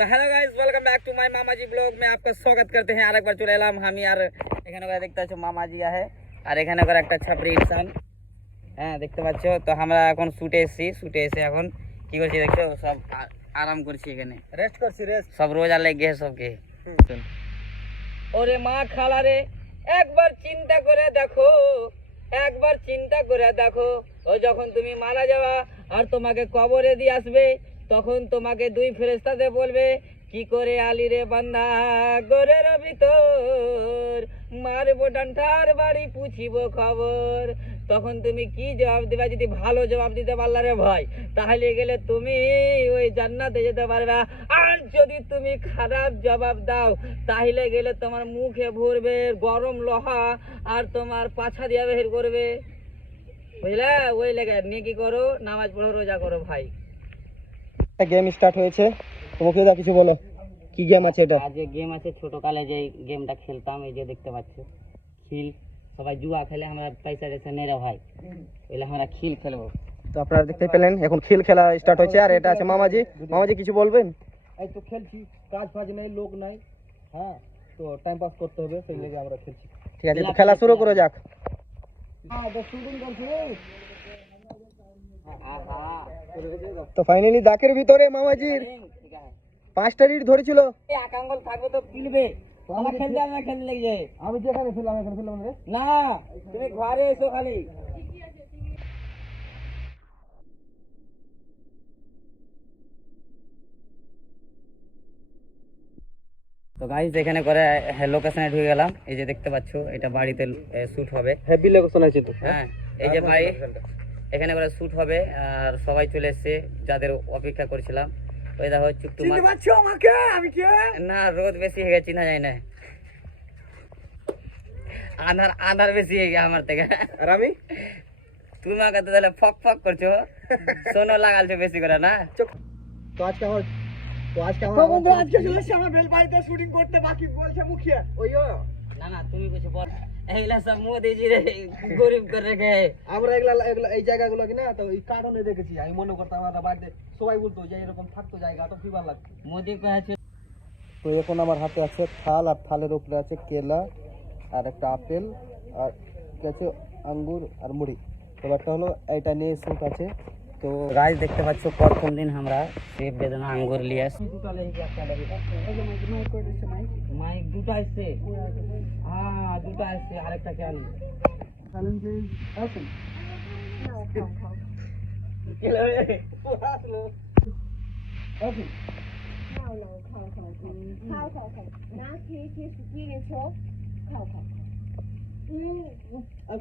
तो hello guys, welcome back to my Mamaji blog में आपका स्वागत करते हैं। আরেকবার চলে এলাম আমি আর এখানে করে দেখতে পাচ্ছ মামাজি আছে আর এখানে করে একটা ছাপরি ইনসান। হ্যাঁ দেখতে পাচ্ছ, তো আমরা এখন শুটে এসে এখন কি করছি দেখছো, সব আরাম করছি, এখানে রেস্ট করছি সব রোজা লেগে গেছে সবকে। ওরে মা খালা রে, একবার চিন্তা করে দেখো, ও যখন তুমি মারা যাবা আর তোমাকে কবরে দিয়ে আসবে, তখন তোমাকে দুই ফেরেশতাতে বলবে, কি করে আলী রে বান্দা গোরের ভিতর মারবো ডান্টার বাড়ি পুছিব খবর। তখন তুমি কি জবাব দিবা? যদি ভালো জবাব দিতে পারলা রে ভাই, তাহলে গেলে তুমি ওই জান্নাতে যেতে পারবে। আর যদি তুমি খারাপ জবাব দাও, তাহলে গেলে তোমার মুখে ভরবে গরম লোহা আর তোমার পাছা দিয়ে বের করবে, বুঝলে? ওই লেগে নিয়ে কি করো, নামাজ পড়ো, রোজা করো ভাই। গেম স্টার্ট হয়েছে, তোমাকে দা কিছু বলো, কি গেম আছে এটা? আজ গেম আছে, ছোটকালে যে গেমটা খেলতাম, এই যে দেখতে পাচ্ছ খিল, সবাই জুয়া খেলে, আমরা পয়সা দিয়েছে নেই রে ভাই, এলে আমরা খিল খেলবো। তো আপনারা দেখতে পেলেন এখন খেল খেলা স্টার্ট হয়েছে। আর এটা আছে মামাজি কিছু বলবেন? এই তো খেলছি, কাজ ফাজ নেই, লোক নাই, হ্যাঁ তো টাইম পাস করতে হবে, সেই লেগে আমরা খেলছি। ঠিক আছে, তো খেলা শুরু করো যাক। তো ফাইনালি দাকের ভিতরে মামাজির 5টা রিট ধরেছিল। এক আঙ্গুল থাকবে তো পিলবে, আমার খেলতে না খেলতে লেগে যায়। আমি যেখানে ছিলাম এখানে ছিলাম রে না, তুমি ঘরে এসো খালি। তো গাইস এখানে করে লোকেশনে ঢুকে গেলাম, এই যে দেখতে পাচ্ছ এটা বাড়িতে শুট হবে। হেভি লোকেশন আছে তো। হ্যাঁ এই যে বাড়ি, এখানে করে শুট হবে আর সবাই চলে এসেছে যাদের অপেক্ষা করছিলাম। ওই দেখো চুপটু আমাকে, আমি কে? না, রোদ বেশি হয়ে গেছে, চিনা যায় না, আধার বেশি হয়ে গেছে আমার থেকে। আর আমি তুমি আমাকে তো তাহলে ফক ফক করছো, সোনো লাগালছো বেশি করে না। তো আজকে আমার আমার বেল বাড়িতে শুটিং করতে বাকি বলছে মুখিয়া। ওইও না তুমি কিছু বল, এইগুলা সব মোদিজি রে গরিব করে রেখে। আমরা এগুলা এই জায়গাগুলো কি না, তো এই কারণে দেখেছি, আমি মনে করতাম আমরা বাড়িতে সবাই বলতো যে এরকম থাকতো জায়গা, তো কি ভালো লাগতো। মোদি কাছে তো এখন আমার হাতে আছে থাল, আর থালের উপরে আছে কেলা আর একটা আপেল আর কি আছে আঙ্গুর আর মুড়ি। এবারটা হলো এইটা নিয়ে শুট আছে। তো গাছ দেখতে পাচ্ছ প্রথম দিন আমরা সেব বেদনা আঙ্গুর লিয়ে আসি। মাইক দুটো আসছে, হ্যাঁ দুটো আসছে, আরেকটা কে আনি?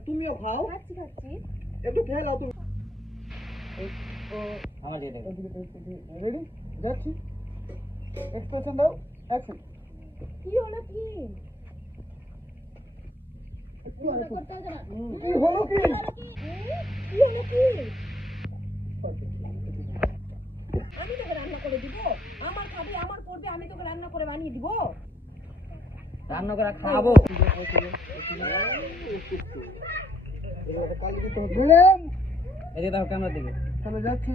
তুমিও খাও, একটু খেয়ে নাও তুমি। আমার দিয়ে দেবে। রেডি, যাচ্ছি, এক্সপ্রেশন দাও, অ্যাকশন। কি হলো কি? কি হলো কি? কি হলো কি? আমি তোকে রান্না করে দিব, আমার খাবে, আমার করবে, আমি তোকে রান্না করে বানিয়ে দিব। রান্না করে খাবো। এদিকে দাও ক্যামেরা দিকে। চলে যাচ্ছি।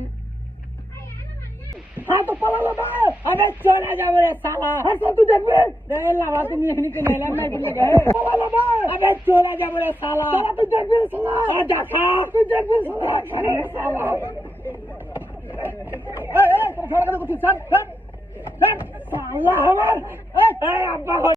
হ্যাঁ তো পালালো না, আবে চলে যাবো রে শালা। আচ্ছা তুই দেখবে লাভা তুমি এখানে কে নেলাম না বলে গে পালালো না, আবে চলে যাবো রে শালা। তুই দেখবি শালা, দেখা তুই দেখবি শালা। এই তোর ছাড়া কথা করছিস, স্যার শালা আমার। এই আব্বা